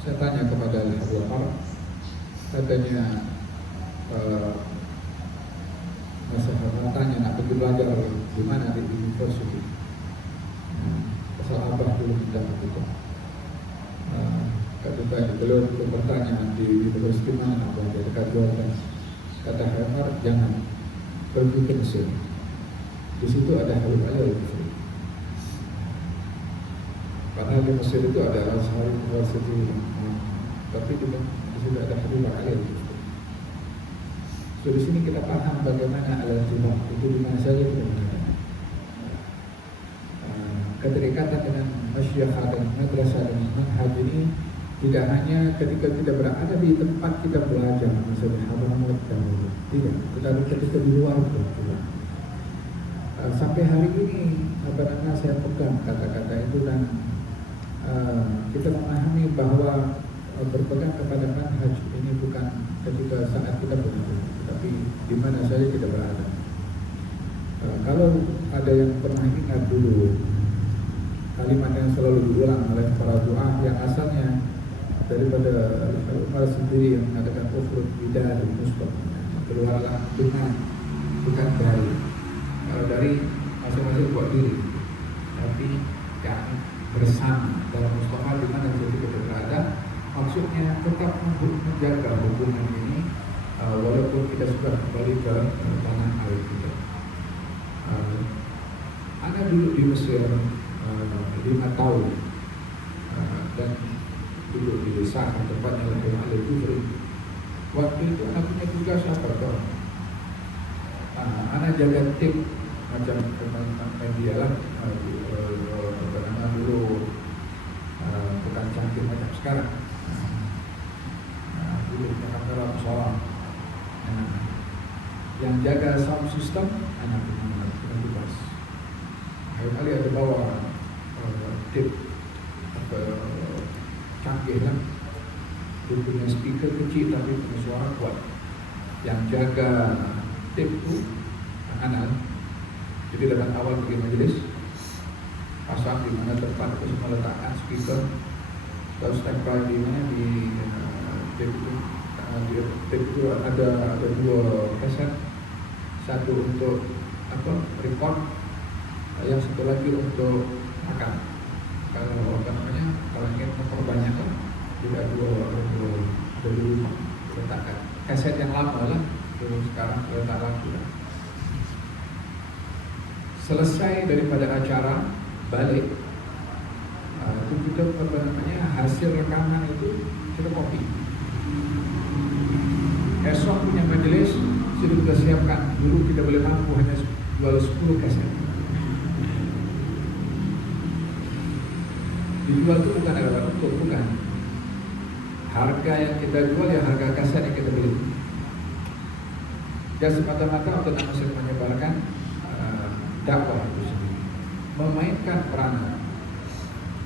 Saya tanya kepada Habib Umar, katanya masyarakat tanya nak pergi belajar di mana di university. Pasal abah dulu tidak begitu. Kata tanya, beliau bertanya di university mana nak belajar dekat Jordan. Kata Habib Umar, jangan pergi ke Mesir. Di situ ada Habib Ali Al-Kufri. Karena di Mesir itu ada Al-Azhar University, tapi di situ ada Habib Ali Al-Kufri. So di sini kita paham bagaimana al-intibah itu di mana saja kita berada. Keterikatan dengan masyaikh dan madrasah dan manhaj ini tidak hanya ketika kita berada di tempat kita belajar, misalnya Hadramaut dahulu, tidak, tetapi ketika di luar juga. Sampai hari ini apabila saya pegang kata-kata itu dan kita memahami bahwa berpegang kepada manhaj ini bukan ketika saat kita berada, tapi di mana saja kita berada. Kalau ada yang pernah ingat dulu kalimat yang selalu diulang oleh para doa yang asalnya daripada Umar sendiri yang mengatakan ufrud bidar mustaq, keluarlah dengan bukan dari masing-masing buat diri, tapi yang bersama dalam mustaqbal di mana kita berada. Maksudnya tetap menjaga hubungan ini walaupun kita sudah kembali ke tanah air kita. Ana dulu di Mesir 5 tahun dan dulu di desa tempatnya Habib Ali Al-Kufri. Waktu itu anak punya tugas apa tuh? Anak jaga tim macam media lah, bernama dulu bukan canggih macam sekarang. Dulu kamera pesawat. Yang jaga sound system anak punya tugas. Habib Ali ada bawa tip canggih lah. Dia punya speaker kecil tapi punya suara kuat. Yang jaga tip itu anak. Jadi dalam awal pergi majelis, pasang di mana tempat itu semua letakkan speaker. Lalu standby di mana di tip itu ada 2 kaset, satu untuk record, yang satu lagi untuk makan. Kalau ingin memperbanyak kan, juga ada dua letakkan. Kaset yang lama lah, terus sekarang letak lagi lah. Selesai daripada acara balik, itu kita hasil rekaman itu kita copy. Esok punya majelis sudah kita siapkan. Dulu kita boleh mampu hanya jual 10 kaset. Dijual itu bukan ada untuk, bukan. Harga yang kita jual ya harga kaset yang kita beli. Dan semata-mata untuk menyebarkan dakwah itu sendiri, memainkan peranan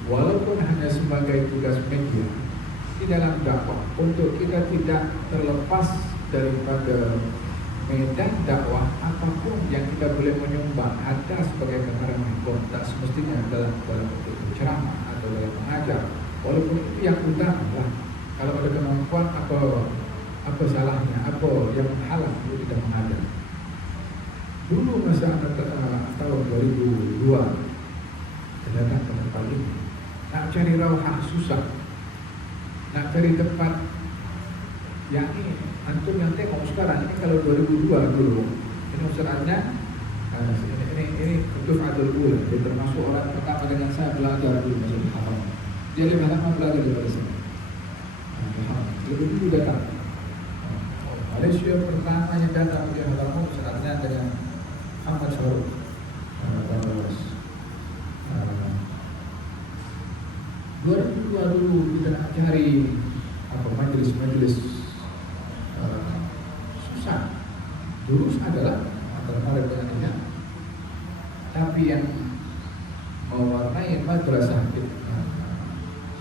walaupun hanya sebagai tugas media di dalam dakwah untuk kita tidak terlepas daripada medan dakwah. Apapun yang kita boleh menyumbang ada sebagai perkara mahkum, tak semestinya dalam bentuk ceramah atau dalam mengajar, walaupun itu yang utama lah. Kalau ada kemampuan apa salahnya, apa yang menghalang untuk kita mengajar. Dulu masa tahun 2002 saya datang ke tempat ini, nak cari rauhah susah, nak cari tempat yang ini. Antum yang tengok sekarang ini kalau 2002 dulu ini usahanya ini betul Adul Ul, dia termasuk orang pertama dengan saya belajar dulu Masjidil Haram. Dia lebih lama belajar daripada saya. Lebih dulu datang. Malaysia pertama yang datang ke Haram usahanya dengan Ahmad Syaruf. 2002 dulu kita nak cari majelis susah. Dulu adalah antara dengan ini, tapi yang mewarnai madrasah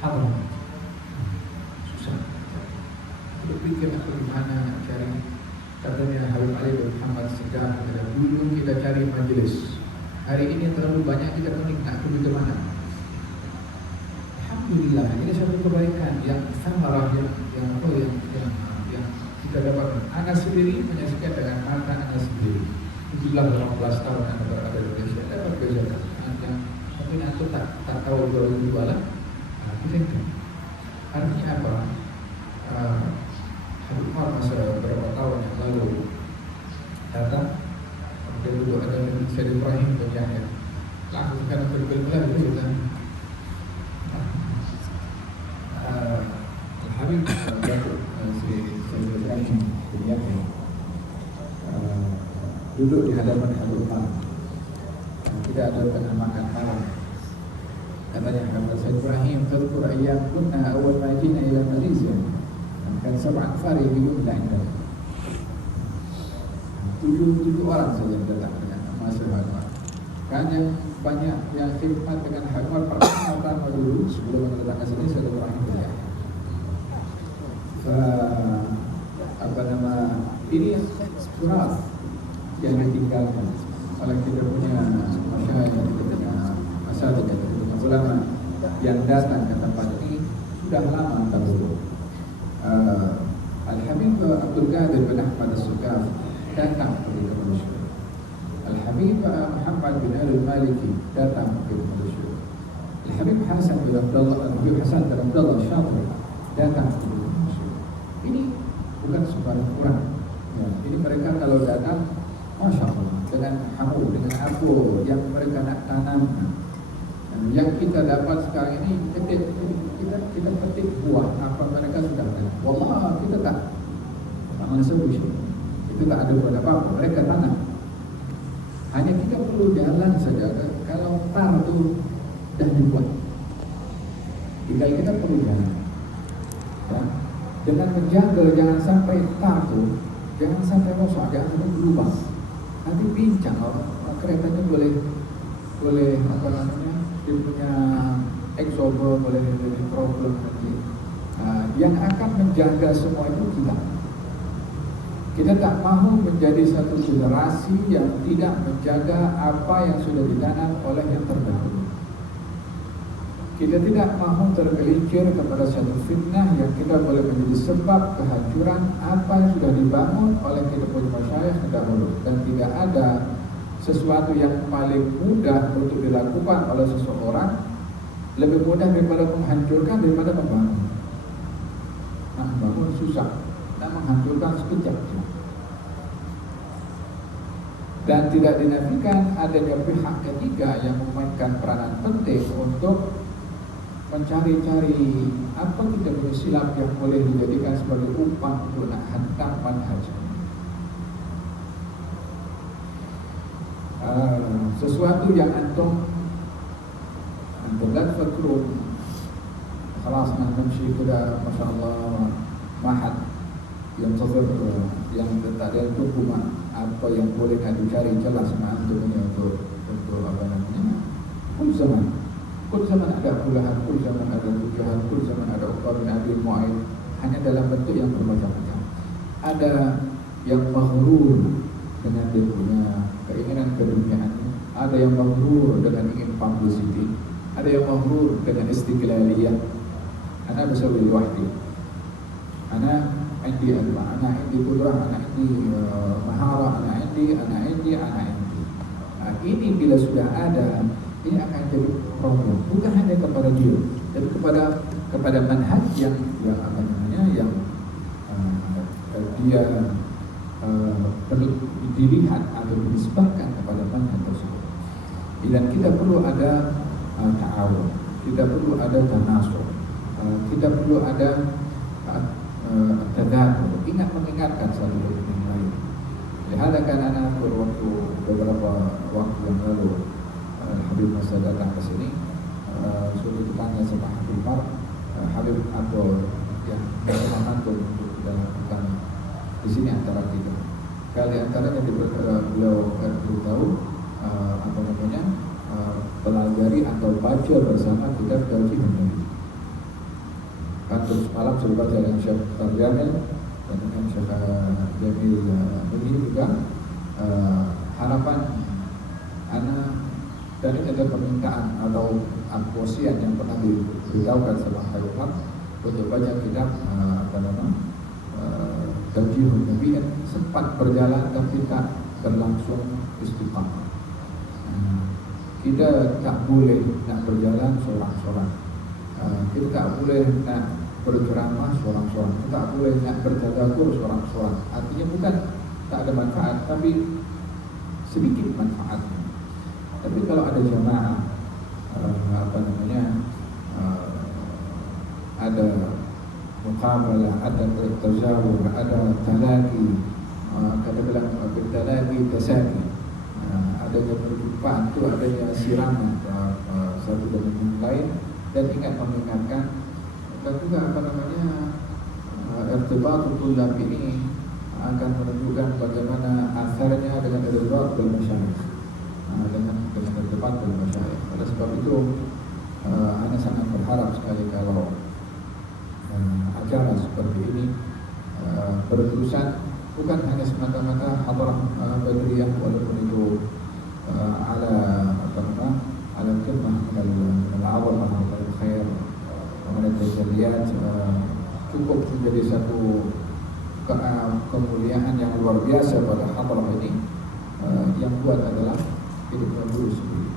Haram susah. Berpikir bagaimana nak cari. Katanya Habib Ali bin Muhammad sedang dulu kita cari majelis. Hari ini terlalu banyak kita pening nak pergi ke mana. alhamdulillah ini satu kebaikan yang samarah yang kita dapatkan. Anak sendiri menyaksikan dengan mata anak sendiri. 17-18 tahun anak berada di Indonesia dapat kebijakan yang mungkin antum tak tahu jualan kita itu. Artinya apa? Habib Umar masa beberapa tahun yang lalu datang, dia duduk ada di Syed Ibrahim penyanyi. Langsung sekarang berbela itu kan. Habib Datuk Syed Ibrahim penyanyi duduk di hadapan Habib Umar. Tidak ada makan malam. Katanya Habib Syed Ibrahim, "Tadhkur ayyam kunna awal ma jina ila Malaysia." Kan sab'an fari hidup lainnya. Tujuh orang saja yang datang dengan masuk Hakmar. Kan yang banyak yang khidmat dengan Hakmar pertama dulu sebelum datang ke sini Syed Ibrahim saja. Ini surat yang ditinggalkan oleh kita punya masyarakat, kita punya masyarakat, kita punya ulama yang datang ke tempat ini sudah lama dahulu. Al-Habib Abdul Qadir bin Ahmad As-Sukaf datang ke Malaysia. Al-Habib Muhammad bin Al-Maliki datang ke Malaysia. Al-Habib Hasan bin Abdullah Syafir datang ke Malaysia. Ini bukan sembarang orang. Ya, ini mereka kalau datang, masya Allah, dengan hamu, dengan apa yang mereka nak tanamkan. Yang kita dapat sekarang ini kita petik buah apa mereka sudah ada. Wallah kita tak sebut itu tak ada buat apa-apa, mereka tanam. Hanya kita perlu jalan saja. Kalau tar itu dah dibuat, tinggal kita perlu jalan. Ya. Dengan menjaga jangan sampai tar itu, jangan sampai rosak, jangan sampai berubah. Nanti bincang keretanya boleh apa namanya? Dia punya exober boleh jadi problem nanti. Yang akan menjaga semua itu kita tak mahu menjadi satu generasi yang tidak menjaga apa yang sudah ditanam oleh yang terdahulu. Kita tidak mahu tergelincir kepada satu fitnah yang kita boleh menjadi sebab kehancuran apa yang sudah dibangun oleh kita punya masyarakat terdahulu. Dan tidak ada sesuatu yang paling mudah untuk dilakukan oleh seseorang lebih mudah daripada menghancurkan daripada membangun. Nah, membangun susah, dan menghancurkan sekejap. Dan tidak dinafikan adanya pihak ketiga yang memainkan peranan penting untuk mencari-cari apa kita punya silap yang boleh dijadikan sebagai umpan untuk nak hantam manhaj. Sesuatu yang antum la tafakkurun خلاص نمشي كذا ما شاء الله ما حد ينتظر yang tak ada yang tunggu apa yang boleh nak dicari jelas sama antum ini untuk apa namanya kul zaman ada kulahan, kul zaman ada hujahan, kul zaman ada Uqbah bin Abi Mu'ayyid, hanya dalam bentuk yang bermacam-macam. Ada yang maghrur dengan dia punya keinginan keduniaan, ada yang maghrur dengan ingin publicity, ada yang maghrur dengan istiqlaliyah. Ana bersawil wahdi, ana indi ilma, ana indi qudrah, ana indi maharah, ana indi. Ini bila sudah ada, ini akan jadi problem. Bukan hanya kepada dia, tapi kepada manhaj yang apa namanya yang dia dilihat atau dinisbahkan kepada manhaj tersebut. Dan kita perlu ada ta'awun, kita perlu ada tanasuh, kita perlu ada tadabbur, mengingatkan satu dengan lain. Lihat kan anak beberapa waktu yang lalu Habib masa datang ke sini, sudah ditanya sama Habib Umar, Habib atau yang membantu untuk kita lakukan di sini antara kita. Kali antaranya beliau beritahu apa namanya pelajari atau baca bersama kita kaji menjadi. Terus malam sudah baca dengan Syekh Jamil dan dengan Syekh Jamil ini juga harapan anak dari ada permintaan atau wasiat yang pernah beritahukan sama Khairul untuk baca kitab Tawjihun Nabi, sempat berjalan tapi tak berlangsung istiqamah. Kita tak boleh nak berjalan seorang-seorang. Kita tak boleh nak berceramah seorang-seorang. Kita tak boleh nak bertadabbur seorang-seorang. Artinya bukan tak ada manfaat, tapi sedikit manfaatnya. Tapi kalau ada jamaah, ada muqabalah, ada tajawur, ada talaqi, kadang-kadang bertalaqi tasaqi, adanya perjumpaan itu, adanya siraman satu dengan yang lain, dan ingat mengingatkan, dan juga irtibatul tullab ini akan menunjukkan bagaimana asarnya dengan irtibat bil masyayikh, dengan irtibat bil masyayikh. Oleh sebab itu Ana sangat berharap sekali kalau acara seperti ini berterusan, bukan hanya semata-mata hadrah badriyah, walaupun itu ala qimah min al-'azamah wal khair wa min al-tajalliyat, cukup menjadi satu kemuliaan yang luar biasa pada hadrah ini. Yang buat adalah hidupnya guru sendiri.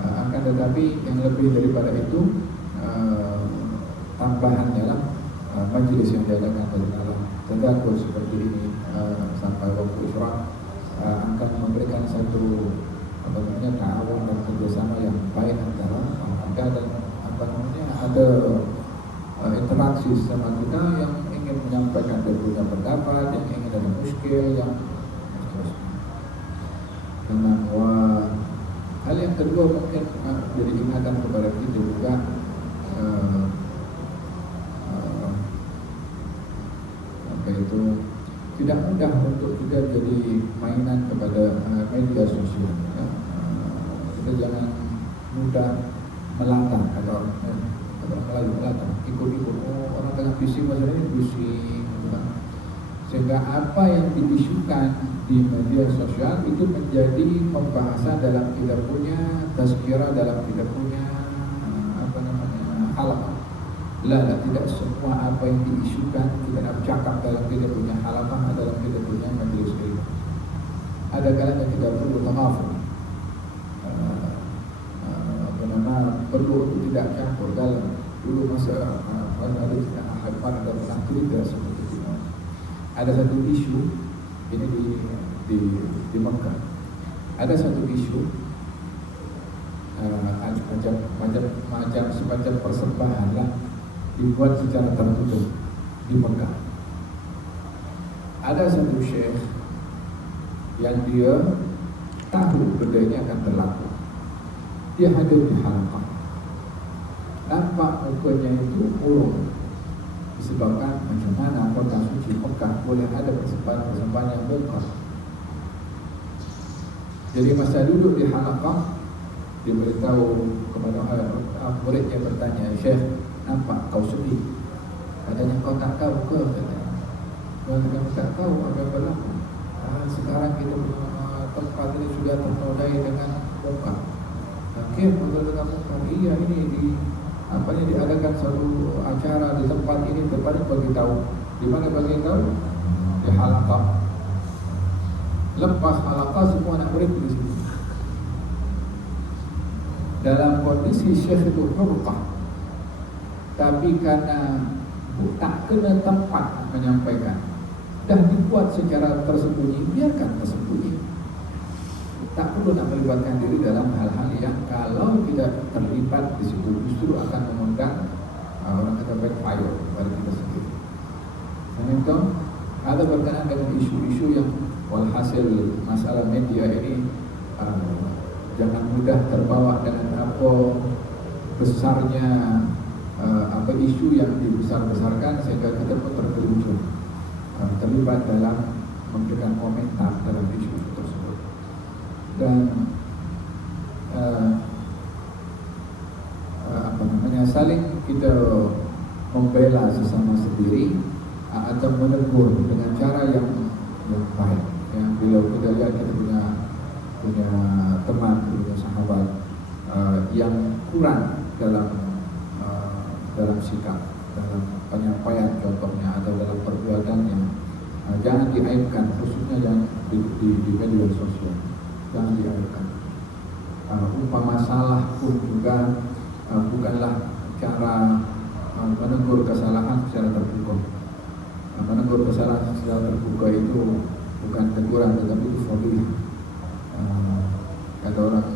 Akan tetapi yang lebih daripada itu, tambahannya lah majelis yang diadakan oleh dalam tadabbur seperti ini sampai waktu isyraq akan memberikan satu ta'awun dan kerjasama yang baik antara kita, dan ada interaksi sama kita yang ingin menyampaikan dia punya pendapat, yang ingin ada muskil, yang tenang. Hal yang kedua mungkin jadi ingatan kepada kita juga, tidak mudah untuk kita jadi mainan kepada media sosial. Kita jangan mudah melangkah, atau Melayu melangkah, ikut-ikut. Orang tengah bising masalah ini bising, sehingga apa yang diisukan di media sosial itu menjadi pembahasan dalam kita punya tazkirah, dalam kita punya halaqah. Tidak semua apa yang diisukan kita nak cakap dalam kita punya halaqah, dalam kita punya majelis ilmu. Ada kalanya kita perlu tawafur, perlu untuk tidak campur dalam. Dulu masa ada Ahmad ada pernah cerita seperti itu. Ada satu isu ini di Mekah. Ada satu isu macam semacam persembahan lah, dibuat secara tertutup di Mekah. Ada satu syekh yang dia tahu benda ini akan berlaku. Dia hadir di halaqah. Nampak mukanya itu murung, disebabkan macam mana kota suci Mekah boleh ada persembahan yang mungkar. Jadi masa duduk di halaqah, dia beritahu kepada muridnya, bertanya, "Syekh, nampak kau sedih? Katanya kau tak tahu ke?" Katanya, "Kau tak tahu apa yang berlaku. Sekarang kita tempat ini sudah ternodai dengan mungkar." Oke, betul dengan mungkar. Iya, ini diadakan satu acara di tempat ini, tempatnya bagi tahu. Di mana bagi tahu? Di halaqah. Lepas halaqah semua nak berhenti di sini. Dalam kondisi syekh itu hurqah, tapi karena tak kena tempat menyampaikan, dah dibuat secara tersembunyi, biarkan tersembunyi. Tak perlu nak melibatkan diri dalam hal-hal yang kalau tidak terlibat di situ justru akan mengundang orang kata backfire pada kita sendiri. Dan itu ada berkenaan dengan isu-isu yang walhasil masalah media ini jangan mudah terbawa dengan apa besarnya isu yang dibesar-besarkan sehingga kita pun tergelincir terlibat dalam memberikan komentar dalam isu tersebut. Dan saling kita membela sesama sendiri atau menegur dengan cara yang baik. Yang bila kita lihat kita punya teman, punya sahabat yang kurang dalam dalam sikap, dalam penyampaian contohnya atau dalam perbuatannya. Jangan diaibkan, khususnya jangan di media sosial, jangan diaibkan. Umpama salah pun juga bukanlah cara menegur kesalahan secara terbuka. Menegur kesalahan secara terbuka itu bukan teguran, tetapi itu fadilah. Kata orang,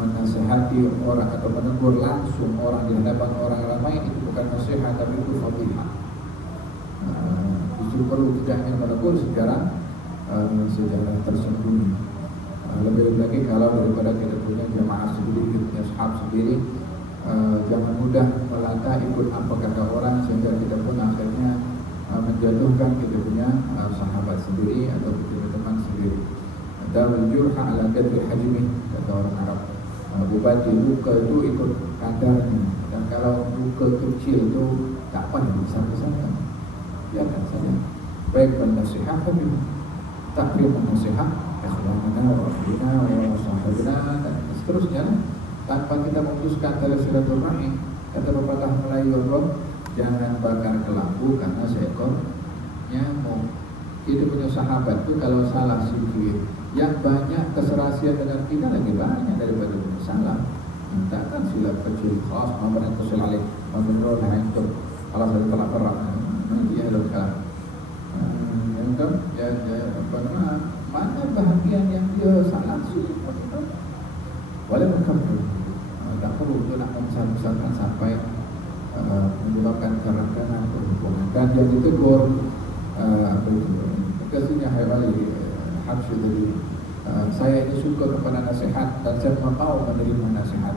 menasihati orang atau menegur langsung orang di hadapan orang ramai itu bukan nasihat, tapi itu fadilah. Justru perlu tidak hanya menegur secara tersembunyi. Lebih lagi kalau daripada kita punya jamaah sendiri, kita punya sahabat sendiri, jangan mudah melangkah ikut apa kata orang sehingga kita pun akhirnya menjatuhkan kita punya sahabat sendiri atau kita punya teman sendiri. Dan jurha ala qadri hajmi, kata orang Arab. Bupati luka itu ikut kadarnya, dan kalau luka kecil itu tak apa yang besar-besarnya, biarkan saja. Baik bernasihat tapi takrim nasihat, ikhwanana wa ahlina wa sahabina dan seterusnya, tanpa kita memutuskan tali silaturahim. Kata pepatah Melayu, jangan bakar kelambu karena seekor nyamuk. Itu punya sahabat tuh kalau salah sedikit, yang banyak keserasian dengan kita lagi banyak daripada punya salah. Takkan silap kecil khas, mana yang tersil alih, menurut hancur, kalau saya telah perak, dia adalah kalah. Ya, apa nama? Mana bahagian yang dia salah sulit, boleh mengkampur. Tak perlu untuk nak membesar-besarkan sampai menyebabkan kerenggangan perhubungan. Dan yang ditegur apa itu? Kasihnya Haibali Habsyi tadi, saya ini suka kepada nasihat dan saya mau menerima nasihat.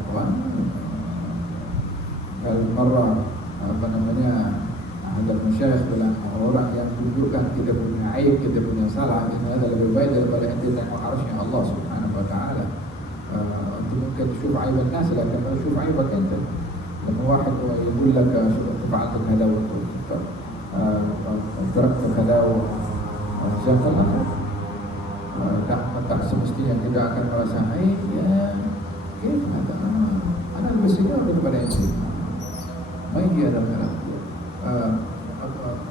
Kalau marah apa namanya, ada masyayikh bilang orang yang tunjukkan kita punya aib, kita punya salah, ini adalah lebih baik daripada ente tengok arasnya Allah Subhanahu Wa Taala. ممكن تشوف عيب الناس لكن ما تشوف عيبك انت. لما واحد يقول لك فعلت كذا وتركت كذا وجزاك الله خير, tak semestinya kita akan merasa aib ya. Kita ada lebih senior daripada itu. Baik dia adalah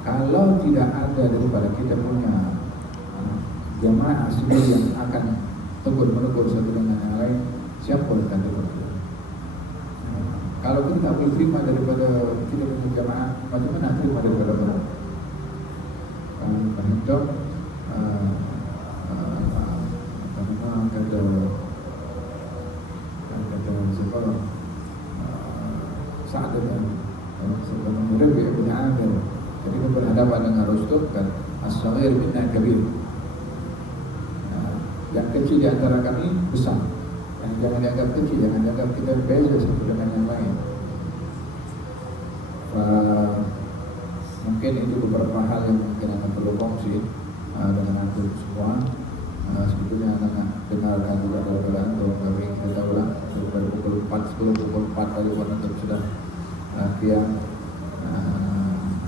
kalau tidak ada daripada kita punya jamaah sendiri yang akan tegur-menegur satu dengan yang lain, siapa yang akan tegur? Kalau kita tak boleh terima daripada kita punya jamaah, macam mana terima daripada orang? Untuk kata sekolah saat itu sebelum Rabi' bin Amir ketika berhadapan dengan Rustum kan, as-saghir minna kabir, yang kecil di antara kami besar. Yang jangan dianggap kecil, jangan dianggap kita beza satu dengan yang lain. Mungkin itu beberapa hal yang mungkin akan perlu kongsi dengan antum semua. Sebetulnya anak dengarkan juga daripada antum, kami saya tahu lah pada pukul 4, sebelum pukul 4 tadi antum sudah kiam,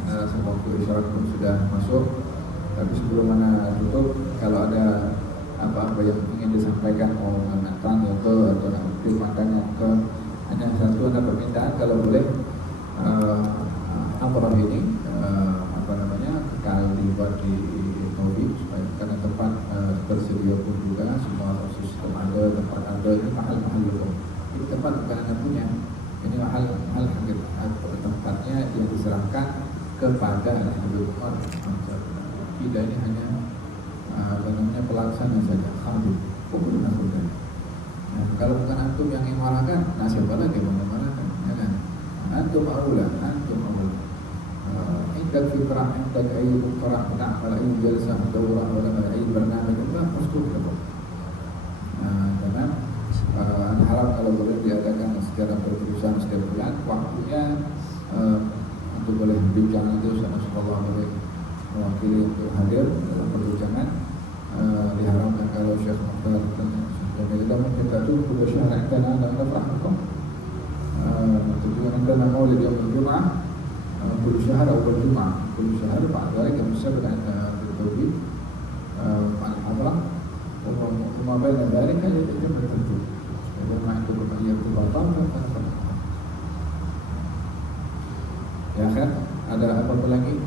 sebab waktu isyarat pun sudah masuk. Tapi sebelum mana tutup, kalau ada apa-apa yang ingin disampaikan, mau tanya ke atau nak firmankannya ke, hanya satu ada permintaan kalau boleh amarah ini apa namanya kekal dibuat di Tauhid supaya karena tempat tersedia pun juga semua sistem ada, tempat ada, ini mahal-mahal juga. Ini tempat bukan anda punya, ini mahal tempatnya yang diserahkan kepada Habib Umar. Tidak, ini hanya apa namanya pelaksana saja, khabib. Boleh lakukan. Kalau bukan antum yang imarahkan, nah siapa lagi yang mengimarahkan? Ya kan? Antum aula. Ingat fikrah, ingat ayat fikrah, ta'amal ayat jalsah, daurah, wala ayat bernamaj, Allah mustahil kita. Karena anda harap kalau boleh diadakan secara berterusan setiap bulan, waktunya untuk boleh bincang itu, insyaallah boleh mewakili untuk hadir dalam perbincangan. Diharapkan kalau Syekh Mukhtar dan kita mungkin tadi sudah syahr عندنا نفرح بكم تكون عندنا مولد يوم الجمعة كل شهر أول جمعة كل شهر بعد ذلك يوم السبت عندنا التوحيد مع الحضرة وما بين ذلك يتم الترتيب إذا ما عندكم أي ارتباطات فنفرح Ada apa-apa lagi?